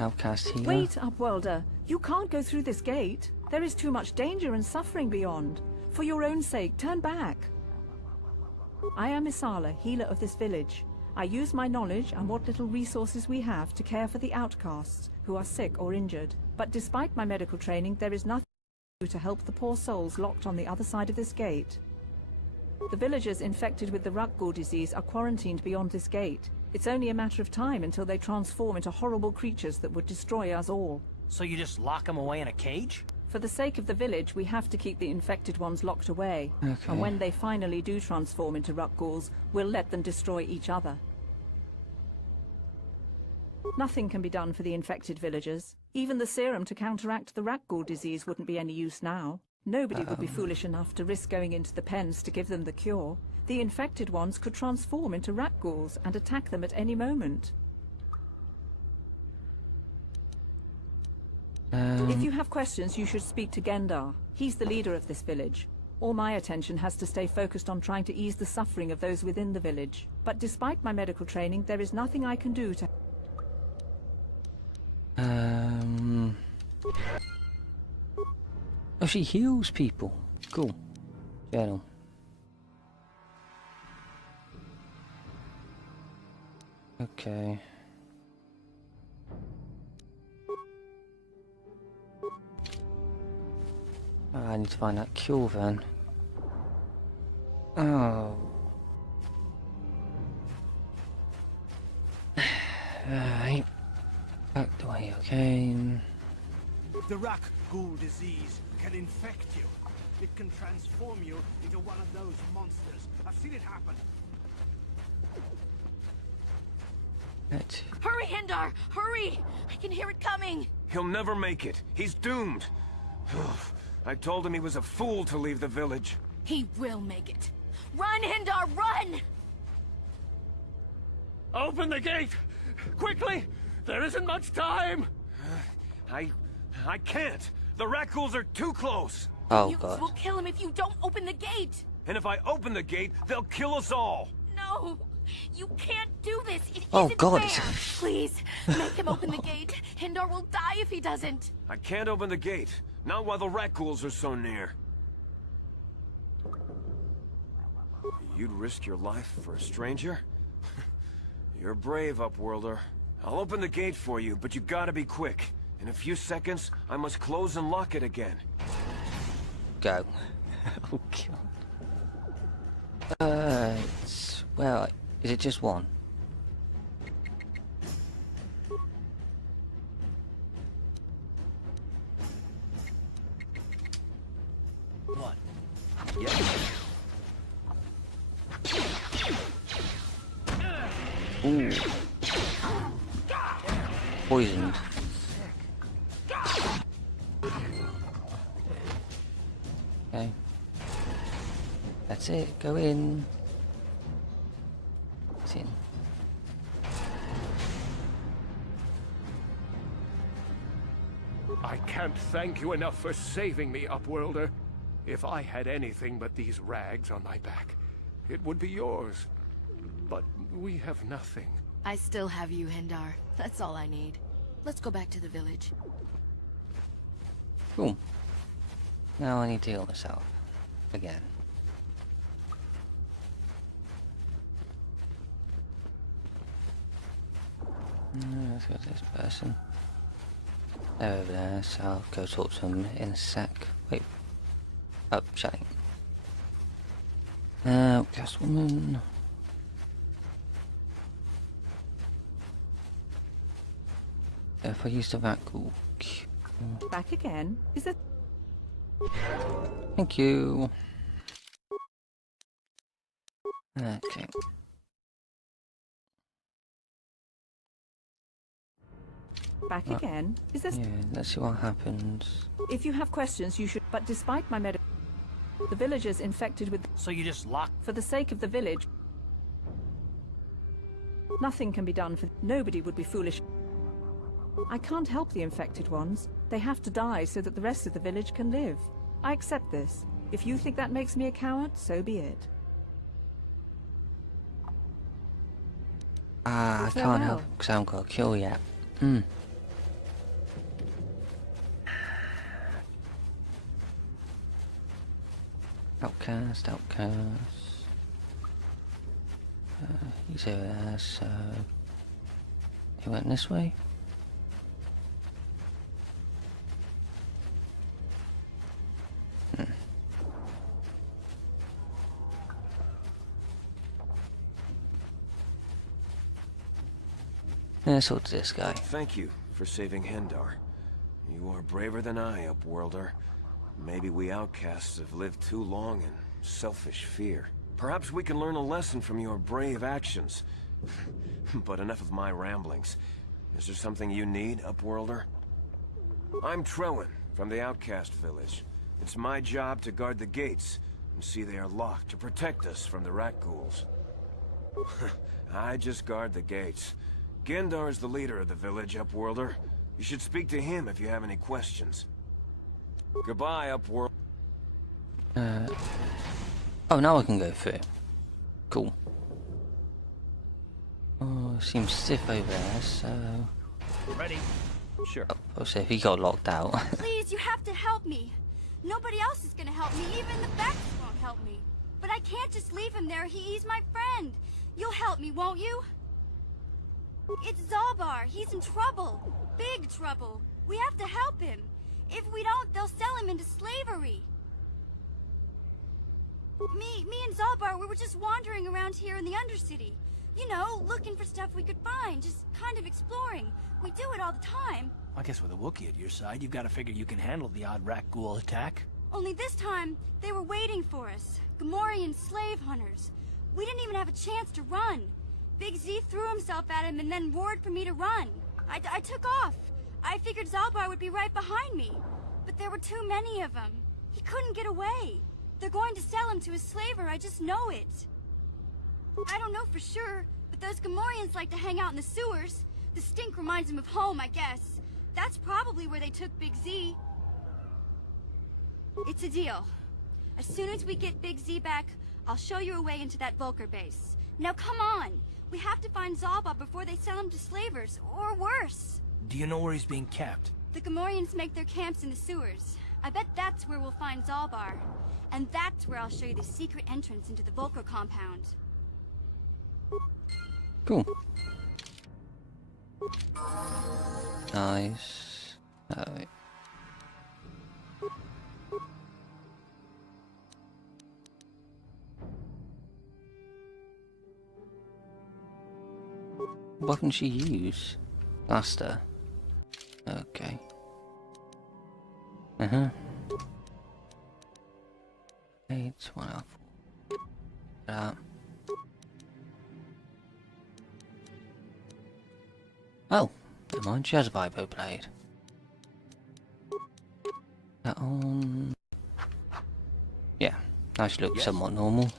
Outcast healer. Wait, Upworlder. You can't go through this gate. There is too much danger and suffering beyond. For your own sake, turn back. I am Isala, healer of this village. I use my knowledge and what little resources we have to care for the outcasts who are sick or injured. But despite my medical training, there is nothing I can do to help the poor souls locked on the other side of this gate. The villagers infected with the Rukgul disease are quarantined beyond this gate. It's only a matter of time until they transform into horrible creatures that would destroy us all. So you just lock them away in a cage? For the sake of the village, we have to keep the infected ones locked away. Okay. And when they finally do transform into Rukguls, we'll let them destroy each other. Nothing can be done for the infected villagers. Even the serum to counteract the Rukgul disease wouldn't be any use now. Nobody would be foolish enough to risk going into the pens to give them the cure. The infected ones could transform into Rukguls and attack them at any moment. If you have questions, you should speak to Gendar. He's the leader of this village. All my attention has to stay focused on trying to ease the suffering of those within the village. But despite my medical training, there is nothing I can do to... Oh, she heals people. Cool. Journal. Okay. I need to find that cure then. Oh. Right. Back the way, okay. The Rukgul disease can infect you. It can transform you into one of those monsters. I've seen it happen. Right. Hurry, Hindar! Hurry! I can hear it coming! He'll never make it. He's doomed. I told him he was a fool to leave the village. He will make it. Run, Hindar, run! Open the gate! Quickly! There isn't much time! I can't. The Rukguls are too close. Oh You god. will kill him if you don't open the gate! And if I open the gate, they'll kill us all. No! You can't do this! It Oh isn't god. fair. Please, make him open the gate. Hindar will die if he doesn't. I can't open the gate. Not while the Rukguls are so near. You'd risk your life for a stranger? You're brave, Upworlder. I'll open the gate for you, but you gotta be quick. In a few seconds, I must close and lock it again. Go. Oh god. Well, is it just one? What? Ooh. Poisoned. Okay. That's it. Go in. It's in. I can't thank you enough for saving me, Upworlder. If I had anything but these rags on my back, it would be yours. But we have nothing. I still have you, Hindar. That's all I need. Let's go back to the village. Cool. Now I need to heal myself. Again. Let's go to this person. They're over there, so I'll go talk to them in a sec. Wait. Oh, chatting. Cast woman. If I use the vacuum. Back again? Is it... Thank you. Okay. Back again? Is this... Yeah, let's see what happens. If you have questions, you should... But despite my medical... The villagers infected with... So you just lock... For the sake of the village... Nothing can be done for... Nobody would be foolish. I can't help the infected ones. They have to die so that the rest of the village can live. I accept this. If you think that makes me a coward, so be it. Ah, I can't help because I haven't got a kill yet. Outcast. He's over there, so he went this way. Let's talk to this guy. Thank you for saving Hendar. You are braver than I, Upworlder. Maybe we outcasts have lived too long in selfish fear. Perhaps we can learn a lesson from your brave actions. But enough of my ramblings. Is there something you need, Upworlder? I'm Trellin, from the Outcast Village. It's my job to guard the gates, and see they are locked to protect us from the rat ghouls. I just guard the gates. Gendar's the leader of the village, Upworlder. You should speak to him if you have any questions. Goodbye, Upworld. Oh, now I can go through. Cool. Oh, seems stiff over there, so... Ready? Sure. Oh, so he got locked out. Please, you have to help me. Nobody else is gonna help me. Even the Beks won't help me. But I can't just leave him there. He's my friend. You'll help me, won't you? It's Zalbar. He's in trouble. Big trouble. We have to help him. If we don't, they'll sell him into slavery. Me and Zalbar, we were just wandering around here in the Undercity. You know, looking for stuff we could find, just kind of exploring. We do it all the time. I guess with a Wookiee at your side, you've got to figure you can handle the odd rat ghoul attack. Only this time, they were waiting for us. Gamorrean slave hunters. We didn't even have a chance to run. Big Z threw himself at him and then roared for me to run. I took off. I figured Zalbar would be right behind me. But there were too many of them. He couldn't get away. They're going to sell him to a slaver, I just know it. I don't know for sure, but those Gamorreans like to hang out in the sewers. The stink reminds them of home, I guess. That's probably where they took Big Z. It's a deal. As soon as we get Big Z back, I'll show you a way into that Vulkar base. Now come on! We have to find Zalbar before they sell him to slavers, or worse. Do you know where he's being kept? The Gamorreans make their camps in the sewers. I bet that's where we'll find Zalbar. And that's where I'll show you the secret entrance into the Vulkar compound. Cool. Nice. Alright. What can she use? Blaster. Okay. It's 1 out of 4. Oh, never mind, she has a vibro blade. That on. Yeah, now she looks somewhat normal.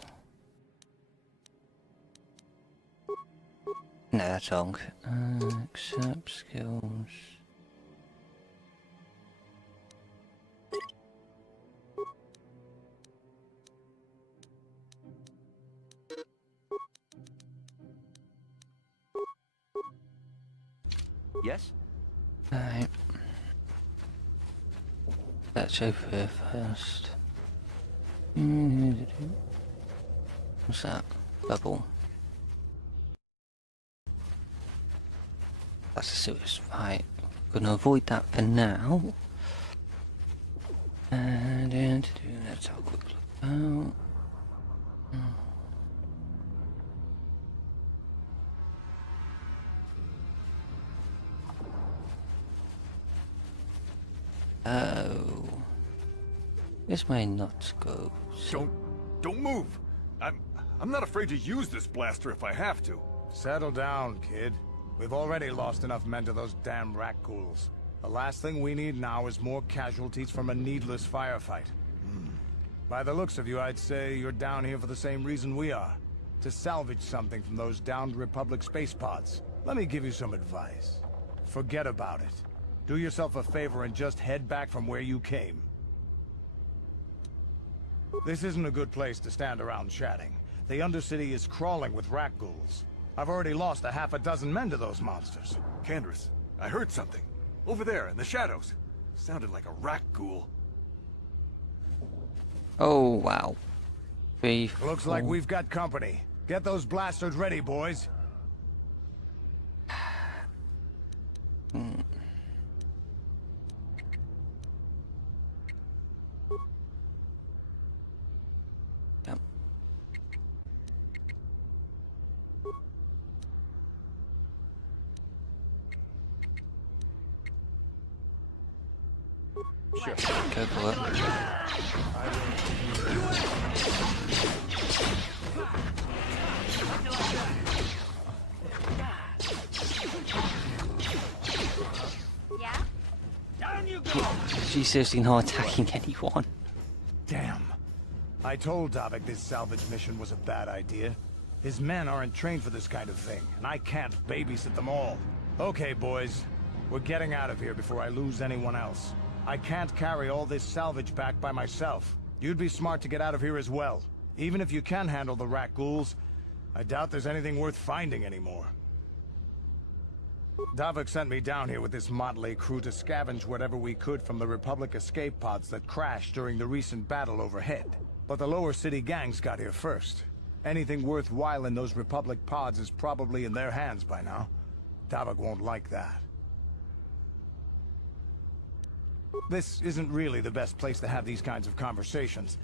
No, that's wrong. Accept skills. Yes? Alright. Let's over here first. What's that? Bubble. That's a sewers. Right. Gonna avoid that for now. And then to do, let's have a quick look out. Oh, this may not go. Don't move. I'm not afraid to use this blaster if I have to. Settle down, kid. We've already lost enough men to those damn rat ghouls. The last thing we need now is more casualties from a needless firefight. By the looks of you, I'd say you're down here for the same reason we are. To salvage something from those downed Republic space pods. Let me give you some advice. Forget about it. Do yourself a favor and just head back from where you came. This isn't a good place to stand around chatting. The Undercity is crawling with rat ghouls. I've already lost a half a dozen men to those monsters. Candace, I heard something. Over there, in the shadows. Sounded like a rat ghoul. Oh, wow. 3, Looks 4. like we've got company. Get those blasters ready, boys. Yep. Sure. Go for it. Yeah? Down you go! She's seriously not attacking anyone. Damn. I told Davik this salvage mission was a bad idea. His men aren't trained for this kind of thing, and I can't babysit them all. Okay, boys. We're getting out of here before I lose anyone else. I can't carry all this salvage back by myself. You'd be smart to get out of here as well. Even if you can handle the rat ghouls, I doubt there's anything worth finding anymore. Davik sent me down here with this motley crew to scavenge whatever we could from the Republic escape pods that crashed during the recent battle overhead. But the lower city gangs got here first. Anything worthwhile in those Republic pods is probably in their hands by now. Davik won't like that. This isn't really the best place to have these kinds of conversations,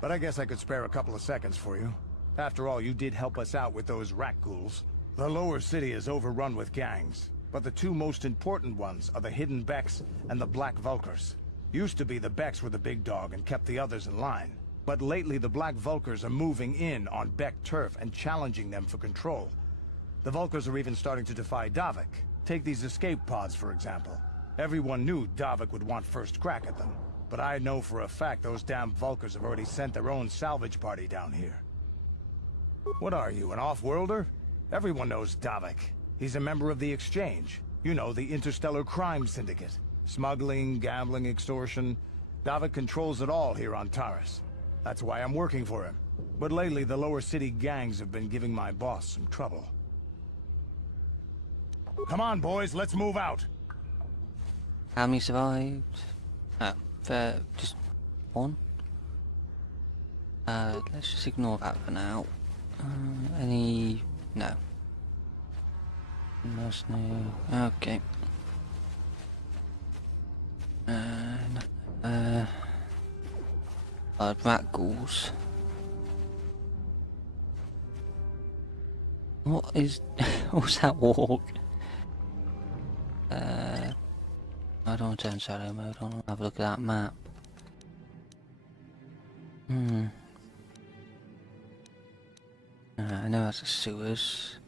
but I guess I could spare a couple of seconds for you. After all, you did help us out with those rat ghouls. The lower city is overrun with gangs, but the two most important ones are the Hidden Beks and the Black Vulkars. Used to be the Beks were the big dog and kept the others in line, but lately the Black Vulkars are moving in on Bek turf and challenging them for control. The Vulkars are even starting to defy Davik. Take these escape pods, for example. Everyone knew Davik would want first crack at them, but I know for a fact those damn Vulkars have already sent their own salvage party down here. What are you, an off-worlder? Everyone knows Davik. He's a member of the Exchange. You know, the interstellar crime syndicate. Smuggling, gambling, extortion. Davik controls it all here on Taris. That's why I'm working for him. But lately, the lower city gangs have been giving my boss some trouble. Come on, boys, let's move out! How many survived? Oh, fair, just one. Let's just ignore that for now. Any? No. Most new. Okay. Rat ghouls. What is? What's that walk? I don't want to turn solo mode on. Have a look at that map. I know that's the sewers.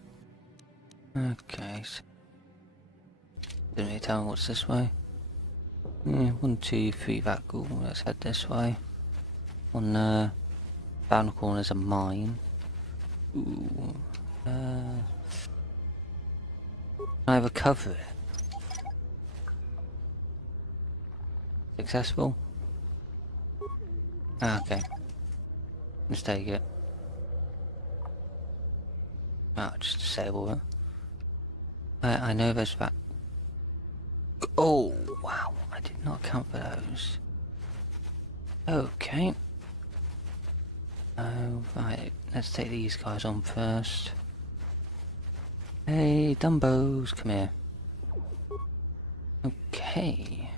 Okay. So didn't really tell me what's this way. Yeah, 1, 2, 3 rat ghoul. Let's head this way. On down the corner is a mine. Ooh. Can I recover it? Successful? Ah, okay. Let's take it. Ah, just disable it. I know there's that. Oh, wow. I did not account for those. Okay. Oh, right. Let's take these guys on first. Hey, Dumbos, come here. Okay.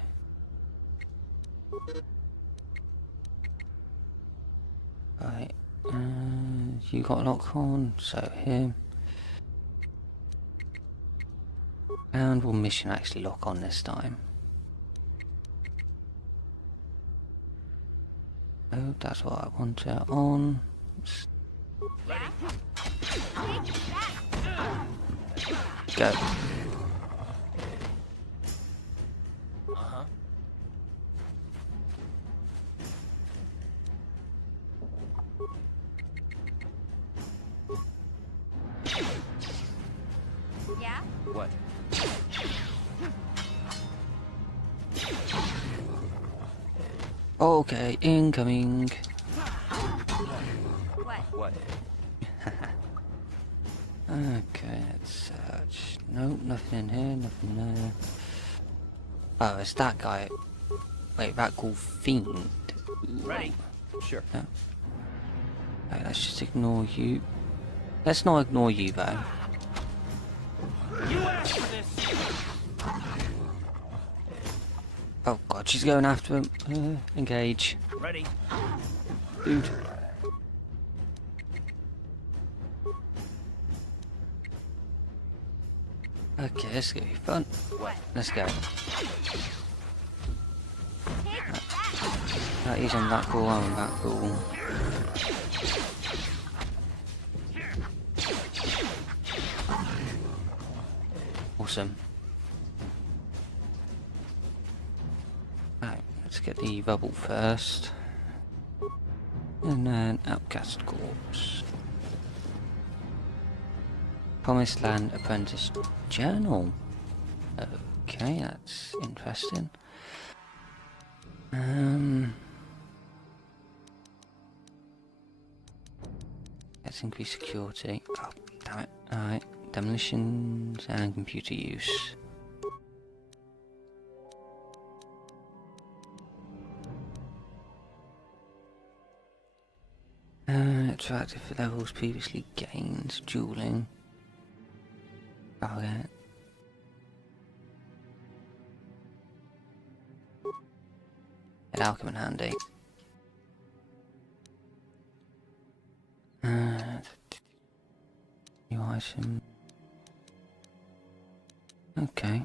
Right. You got lock on, so here. And will mission actually lock on this time? Oh, that's what I want it on. Go. Uh-huh. Yeah? What? Okay, incoming. What? What? Okay, let's search. Nope, nothing in here, nothing there. Oh, it's that guy. Wait, that cool fiend. Ooh. Ready? Sure. Yeah. Okay, let's just ignore you. Let's not ignore you though. You asked for this! Oh god, she's going after him. Engage. Ready? Dude. Okay, this is gonna be fun. Let's go. He's on that cool, I'm on that cool. Awesome. Right, let's get the bubble first. And then Outcast Corpse. Promised Land Apprentice Journal. Okay, that's interesting. Let's increase security. Oh, damn it. Alright. Demolitions and computer use. Attractive for levels previously gained. Dueling. Okay. It'll come in handy. New item. Okay.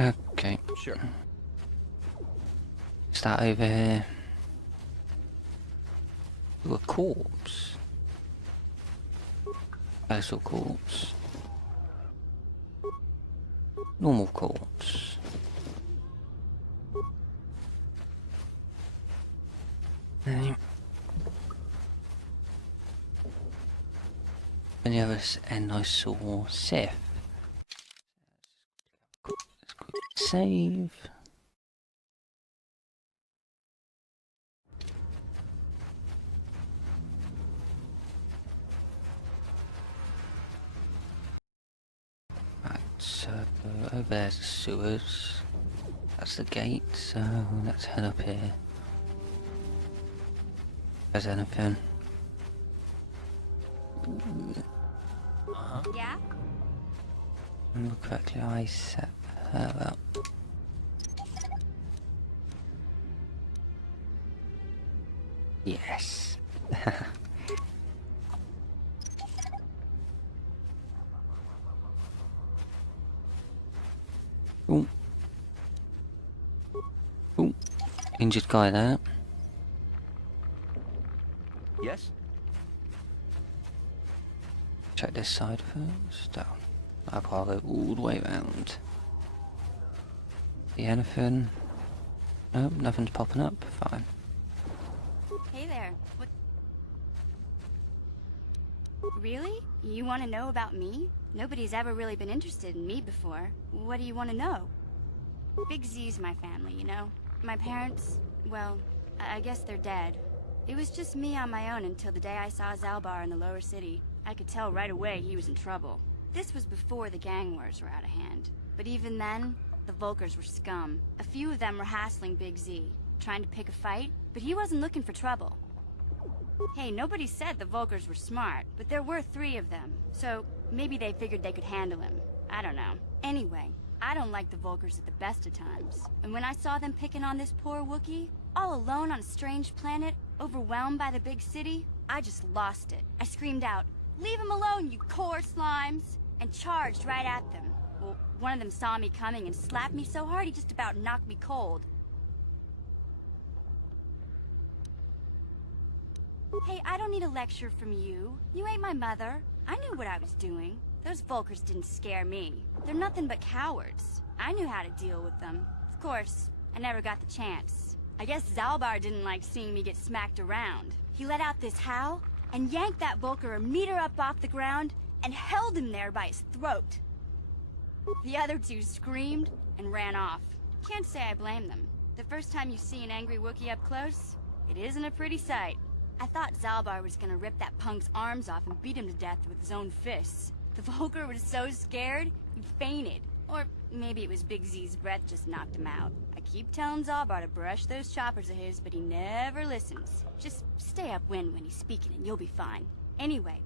Okay. Sure. Start over here. Ooh, a corpse. Special corpse. Normal corpse. And the other end I saw Sif. Let's quick save. Right, so over there's the sewers. That's the gate, so let's head up here. There's anything. Yeah? Remember correctly, I set her up. Yes. Ooh. Ooh. Injured guy there. Yes? Check this side first. Down. I've got to go all the way around. See anything? Nope, nothing's popping up. Fine. Hey there. What? Really? You want to know about me? Nobody's ever really been interested in me before. What do you want to know? Big Z's my family, you know? My parents, well, I guess they're dead. It was just me on my own until the day I saw Zalbar in the lower city. I could tell right away he was in trouble. This was before the gang wars were out of hand. But even then, the Vulkars were scum. A few of them were hassling Big Z, trying to pick a fight, but he wasn't looking for trouble. Hey, nobody said the Vulkars were smart, but there were 3 of them, so maybe they figured they could handle him. I don't know. Anyway, I don't like the Vulkars at the best of times. And when I saw them picking on this poor Wookiee, all alone on a strange planet, overwhelmed by the big city, I just lost it. I screamed out, "Leave him alone, you core slimes!" and charged right at them. Well, one of them saw me coming and slapped me so hard he just about knocked me cold. Hey, I don't need a lecture from you. You ain't my mother. I knew what I was doing. Those Vulkars didn't scare me. They're nothing but cowards. I knew how to deal with them. Of course, I never got the chance. I guess Zalbar didn't like seeing me get smacked around. He let out this howl and yanked that Vulkar a meter up off the ground and held him there by his throat. The other 2 screamed and ran off. Can't say I blame them. The first time you see an angry Wookiee up close, it isn't a pretty sight. I thought Zalbar was gonna rip that punk's arms off and beat him to death with his own fists. The Vulkar was so scared, he fainted. Or maybe it was Big Z's breath just knocked him out. I keep telling Zalbar to brush those choppers of his, but he never listens. Just stay upwind when he's speaking and you'll be fine. Anyway,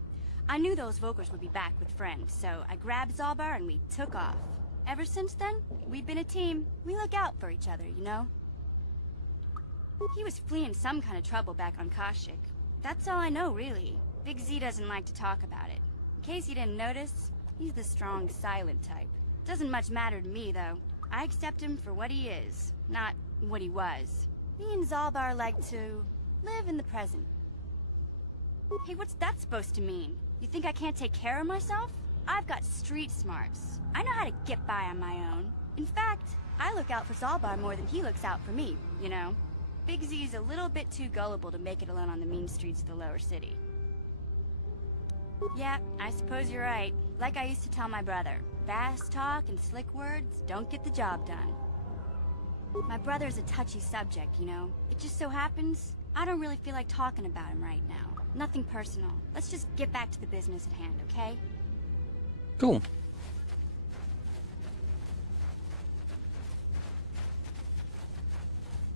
I knew those Vulkars would be back with friends, so I grabbed Zalbar and we took off. Ever since then, we've been a team. We look out for each other, you know? He was fleeing some kind of trouble back on Kashyyyk. That's all I know, really. Big Z doesn't like to talk about it. In case you didn't notice, he's the strong, silent type. Doesn't much matter to me, though. I accept him for what he is, not what he was. Me and Zalbar like to live in the present. Hey, what's that supposed to mean? You think I can't take care of myself? I've got street smarts. I know how to get by on my own. In fact, I look out for Zalbar more than he looks out for me, you know? Big Z's a little bit too gullible to make it alone on the mean streets of the lower city. Yeah, I suppose you're right. Like I used to tell my brother, fast talk and slick words don't get the job done. My brother's a touchy subject, you know? It just so happens, I don't really feel like talking about him right now. Nothing personal. Let's just get back to the business at hand, okay? Cool.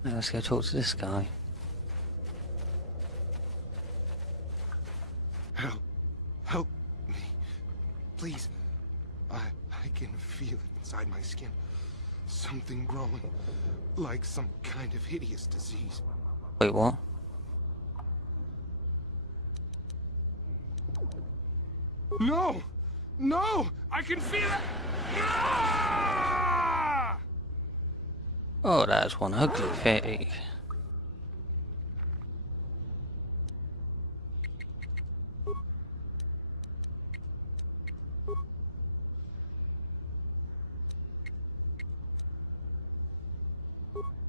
Now let's go talk to this guy. Help me. Please. I can feel it inside my skin. Something growing. Like some kind of hideous disease. Wait, what? No! No! I can feel it! Ah! Oh, that's one ugly thing.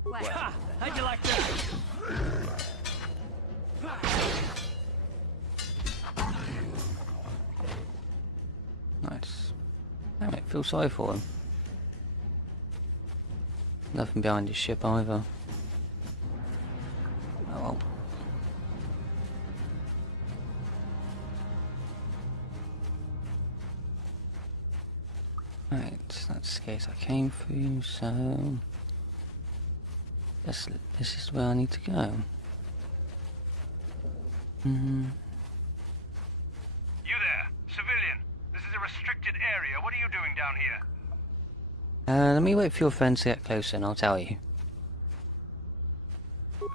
What? Ha! How'd you like that? Nice. Damn it, feel sorry for him. Nothing behind his ship either. Oh well. Right, that's the case I came through, so this is where I need to go. You there, civilian. This is a restricted area. What are you doing down here? Let me wait for your friends to get closer and I'll tell you.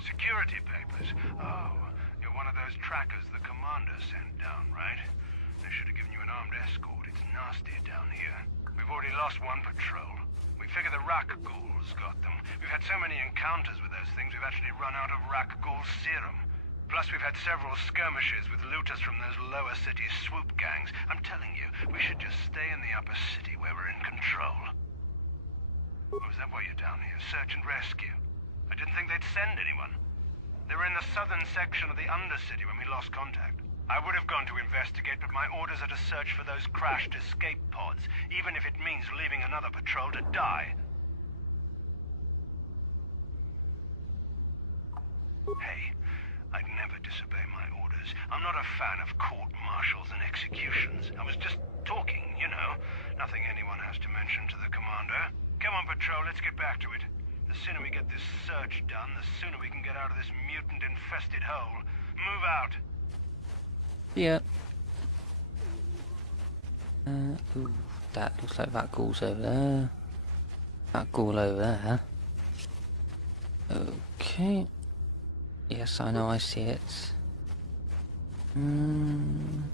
Security papers. Oh, you're one of those trackers the commander sent down, right? They should have given you an armed escort. It's nasty down here. We've already lost one patrol. We figure the Rakghouls got them. We've had so many encounters with those things, we've actually run out of Rakghoul serum. Plus, we've had several skirmishes with looters from those lower city swoop gangs. I'm telling you, we should just stay in the upper city where we're in control. Oh, is that why you're down here? Search and rescue? I didn't think they'd send anyone. They were in the southern section of the Undercity when we lost contact. I would have gone to investigate, but my orders are to search for those crashed escape pods, even if it means leaving another patrol to die. Hey, I'd never disobey my orders. I'm not a fan of court-martials and executions. I was just talking, you know. Nothing anyone has to mention to the commander. Come on, patrol, let's get back to it. The sooner we get this search done, the sooner we can get out of this mutant-infested hole. Move out. Yeah. Ooh, that looks like that ghoul's over there. That ghoul over there. Okay. Yes, I know, I see it. Nope,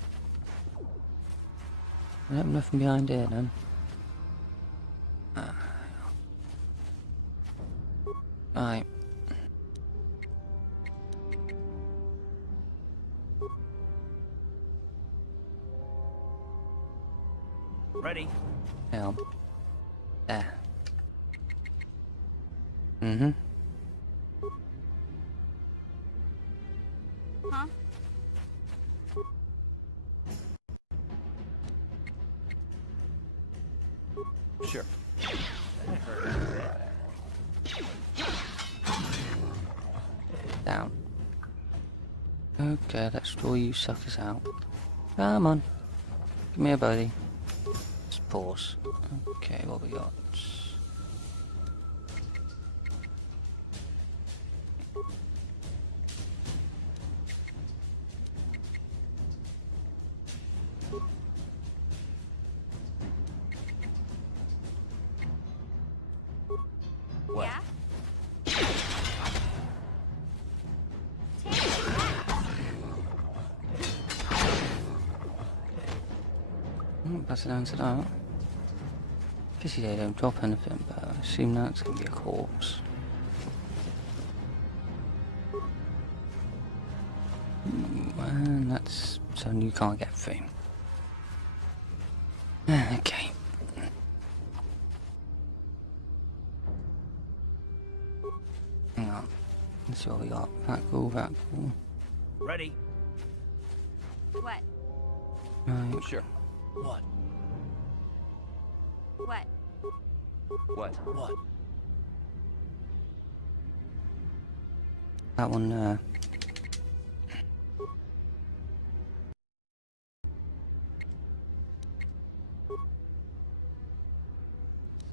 nothing behind here then. Right. Ready? Now. There. Mm-hmm. Huh? Sure. Down. Okay, let's draw you suckers out. Come on. Come here, buddy. Pause. Okay, what we got? What? Yeah? Pass it down to that. Pity they don't drop anything, but I assume that's gonna be a corpse. And that's something you can't get through. Okay. Hang on. Let's see what we got. That cool, that cool. Ready? What? Right. Sure. What? What? What? What? That one there.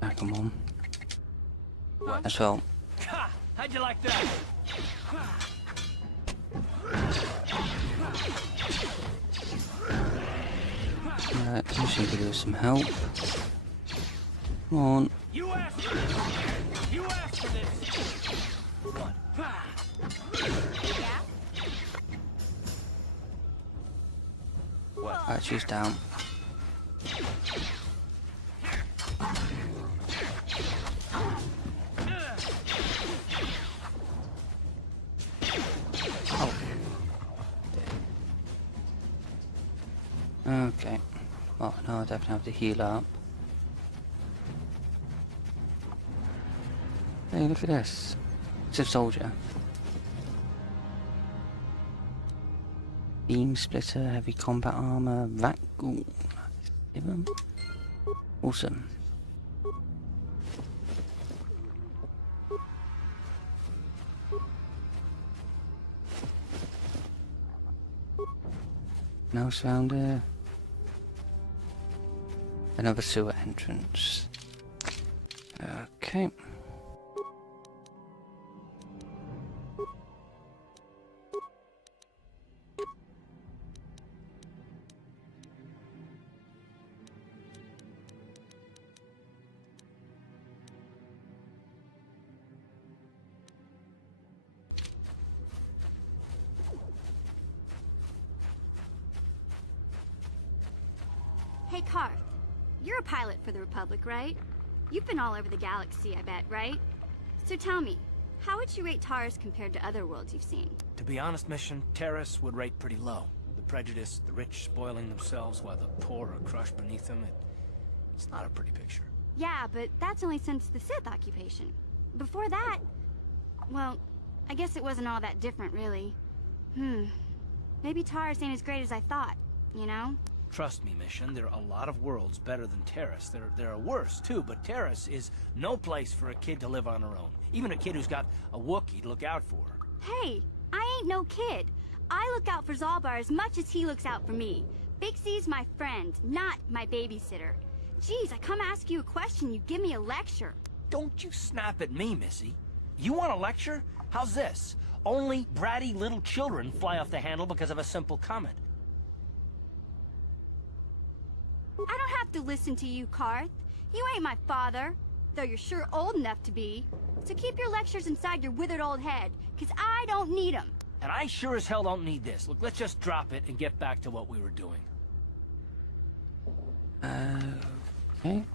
Second one. What? As well. Ha! How'd you like that? Right, just need to give us some help. Come on. You asked for this! You asked for this! What? Yeah? What? Right, she's down. Oh. Okay. Well, now I definitely have to heal up. Hey, look at this. It's a soldier. Beam splitter, heavy combat armor, rat ghoul. Give him. Awesome. Now found here. Another sewer entrance. Okay. Hey, Karth. You're a pilot for the Republic, right? You've been all over the galaxy, I bet, right? So tell me, how would you rate Taurus compared to other worlds you've seen? To be honest, Mission, Terrace would rate pretty low. The prejudice, the rich spoiling themselves while the poor are crushed beneath them, it's not a pretty picture. Yeah, but that's only since the Sith occupation. Before that, well, I guess it wasn't all that different, really. Maybe Taurus ain't as great as I thought, you know? Trust me, Mission, there are a lot of worlds better than Terrace. There are worse, too, but Terrace is no place for a kid to live on her own. Even a kid who's got a Wookiee to look out for. Hey, I ain't no kid. I look out for Zalbar as much as he looks out for me. Big C's my friend, not my babysitter. Geez, I come ask you a question, you give me a lecture. Don't you snap at me, Missy. You want a lecture? How's this? Only bratty little children fly off the handle because of a simple comment. I don't have to listen to you, Karth. You ain't my father, though you're sure old enough to be. So keep your lectures inside your withered old head, 'cause I don't need them. And I sure as hell don't need this. Look, let's just drop it and get back to what we were doing. Okay.